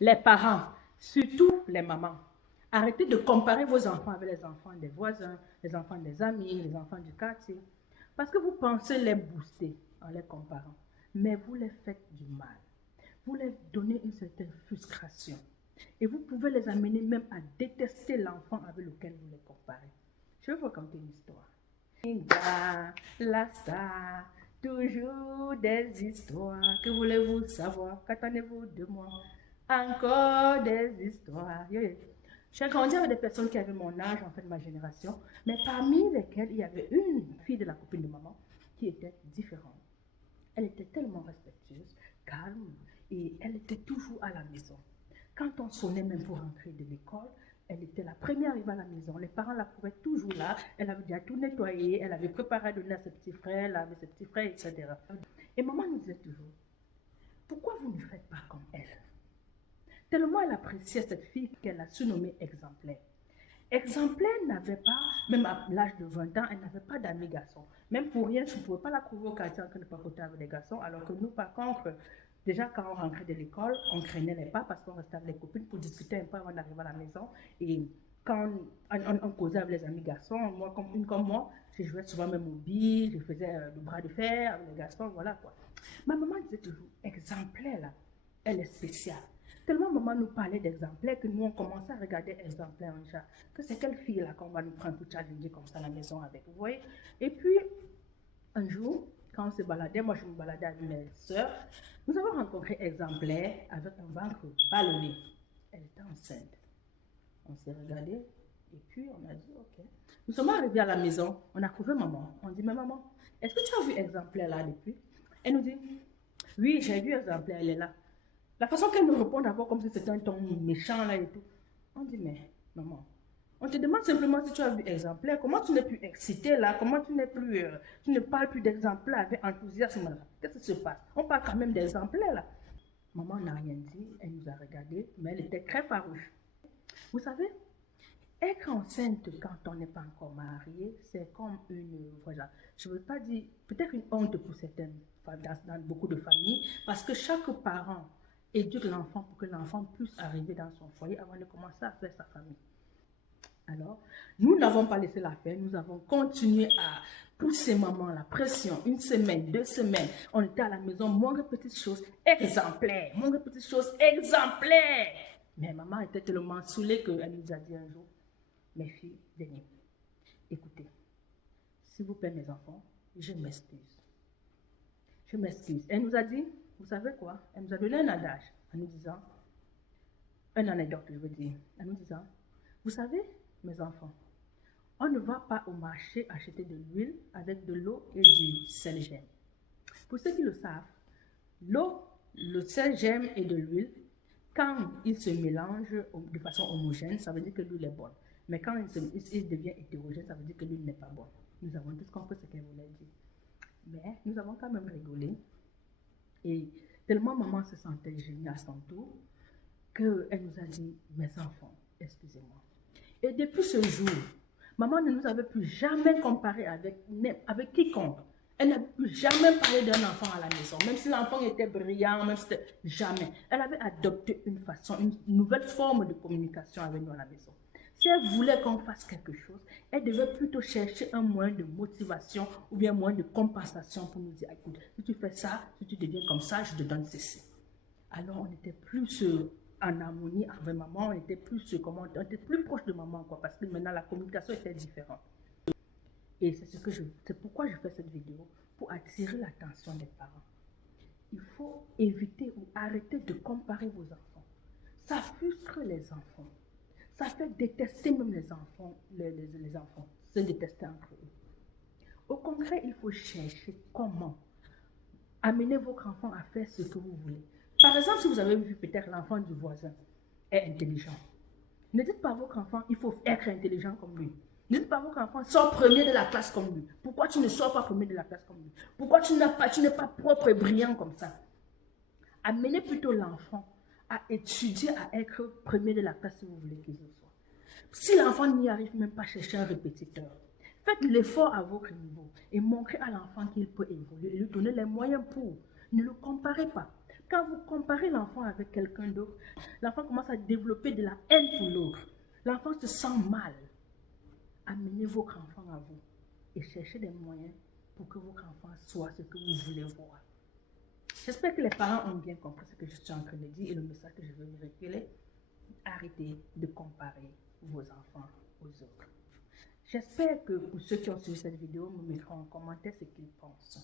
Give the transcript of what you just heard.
Les parents, surtout les mamans, arrêtez de comparer vos enfants avec les enfants des voisins, les enfants des amis, les enfants du quartier. Parce que vous pensez les booster en les comparant. Mais vous les faites du mal. Vous les donnez une certaine frustration. Et vous pouvez les amener même à détester l'enfant avec lequel vous les comparez. Je vais vous raconter une histoire. Linda, la star, toujours des histoires. Que voulez-vous savoir? Qu'attendez-vous de moi? Encore des histoires. Yeah. J'ai grandi avec des personnes qui avaient mon âge, en fait, ma génération, mais parmi lesquelles il y avait une fille de la copine de maman qui était différente. Elle était tellement respectueuse, calme, et elle était toujours à la maison. Quand on sonnait même pour rentrer de l'école, elle était la première arrivée à la maison. Les parents la trouvaient toujours là. Elle avait déjà tout nettoyé. Elle avait préparé à donner à ses petits frères, elle avait ses petits frères, etc. Et maman nous disait toujours, pourquoi vous ne faites pas comme elle? Tellement elle appréciait cette fille qu'elle a surnommée exemplaire. Exemplaire n'avait pas, même à l'âge de 20 ans, elle n'avait pas d'amis garçons. Même pour rien, je ne pouvais pas la trouver au quartier en train de papoter avec des garçons, alors que nous, par contre, déjà quand on rentrait de l'école, on craignait les pas parce qu'on restait avec les copines pour discuter un peu avant d'arriver à la maison. Et quand on causait avec les amis garçons, moi, comme moi, je jouais souvent même au billes, je faisais le bras de fer avec les garçons, voilà quoi. Ma maman disait toujours, exemplaire là, elle est spéciale. Tellement maman nous parlait d'exemplaires que nous on commençait à regarder exemplaires en chat. Que c'est quelle fille là qu'on va nous prendre pour challenger comme ça à la maison avec, vous voyez? Et puis, un jour, quand on se baladait, moi je me baladais avec mes soeurs, nous avons rencontré exemplaire avec un ventre ballonné. Elle était enceinte. On s'est regardé et puis on a dit ok. Nous sommes arrivés à la maison, on a trouvé maman. On dit mais maman, est-ce que tu as vu exemplaire là depuis? Elle nous dit oui, j'ai vu exemplaire, elle est là. La façon qu'elle nous répond d'abord comme si c'était un ton méchant là et tout. On dit mais maman, on te demande simplement si tu as vu exemplaire, comment tu n'es plus excité là, comment tu n'es plus, tu ne parles plus d'exemplaire avec enthousiasme là. Qu'est-ce qui se passe? On parle quand même d'exemplaire là. Maman n'a rien dit, elle nous a regardé, mais elle était très farouche. Vous savez, être enceinte quand on n'est pas encore marié, c'est comme une, voilà, je ne veux pas dire, peut-être une honte pour certaines, dans beaucoup de familles, parce que chaque parent éduque l'enfant pour que l'enfant puisse arriver dans son foyer avant de commencer à faire sa famille. Alors, nous n'avons pas laissé la faire, nous avons continué à pousser maman la pression, une semaine, 2 semaines, on était à la maison, moindre petite chose, exemplaire, moindre petite chose, exemplaire. Mais maman était tellement saoulée qu'elle nous a dit un jour, mes filles, venez, écoutez, s'il vous plaît mes enfants, je m'excuse. Je m'excuse. Elle nous a dit, vous savez quoi? Elle nous a donné un adage en nous disant, une anecdote je veux dire, en nous disant, vous savez, mes enfants, on ne va pas au marché acheter de l'huile avec de l'eau et du sel gemme. Pour ceux qui le savent, l'eau, le sel gemme et de l'huile, quand ils se mélangent de façon homogène, ça veut dire que l'huile est bonne. Mais quand il devient hétérogène, ça veut dire que l'huile n'est pas bonne. Nous avons tous compris ce qu'elle voulait dire. Mais nous avons quand même rigolé. Et tellement maman se sentait gênée à son tour, qu'elle nous a dit, mes enfants, excusez-moi. Et depuis ce jour, maman ne nous avait plus jamais comparé avec quiconque. Elle n'a plus jamais parlé d'un enfant à la maison, même si l'enfant était brillant, même si c'était jamais. Elle avait adopté une façon, une nouvelle forme de communication avec nous à la maison. Si elle voulait qu'on fasse quelque chose, elle devait plutôt chercher un moyen de motivation ou bien un moyen de compensation pour nous dire, écoute, si tu fais ça, si tu deviens comme ça, je te donne ceci. Alors on était plus en harmonie avec maman, on était plus, on était plus proche de maman, quoi, parce que maintenant la communication était différente. Et c'est pourquoi je fais cette vidéo, pour attirer l'attention des parents. Il faut éviter ou arrêter de comparer vos enfants. Ça frustre les enfants. Ça fait détester même les enfants, les enfants, se détester entre eux. Au concret, il faut chercher comment amener votre enfant à faire ce que vous voulez. Par exemple, si vous avez vu peut-être l'enfant du voisin est intelligent, ne dites pas à votre enfant, il faut être intelligent comme lui. Ne dites pas à votre enfant, sors premier de la classe comme lui. Pourquoi tu ne sors pas premier de la classe comme lui? Pourquoi tu n'es pas propre et brillant comme ça? Amenez plutôt l'enfant à étudier, à être premier de la classe si vous voulez qu'il soit. Si l'enfant n'y arrive même pas, chercher un répétiteur. Faites l'effort à votre niveau et montrez à l'enfant qu'il peut évoluer et lui donner les moyens pour. Ne le comparez pas. Quand vous comparez l'enfant avec quelqu'un d'autre, l'enfant commence à développer de la haine pour l'autre. L'enfant se sent mal. Amenez votre enfant à vous et cherchez des moyens pour que votre enfant soit ce que vous voulez voir. J'espère que les parents ont bien compris ce que je suis en train de dire et le message que je veux véhiculer. Arrêtez de comparer vos enfants aux autres. J'espère que pour ceux qui ont suivi cette vidéo, me mettront en commentaire ce qu'ils pensent.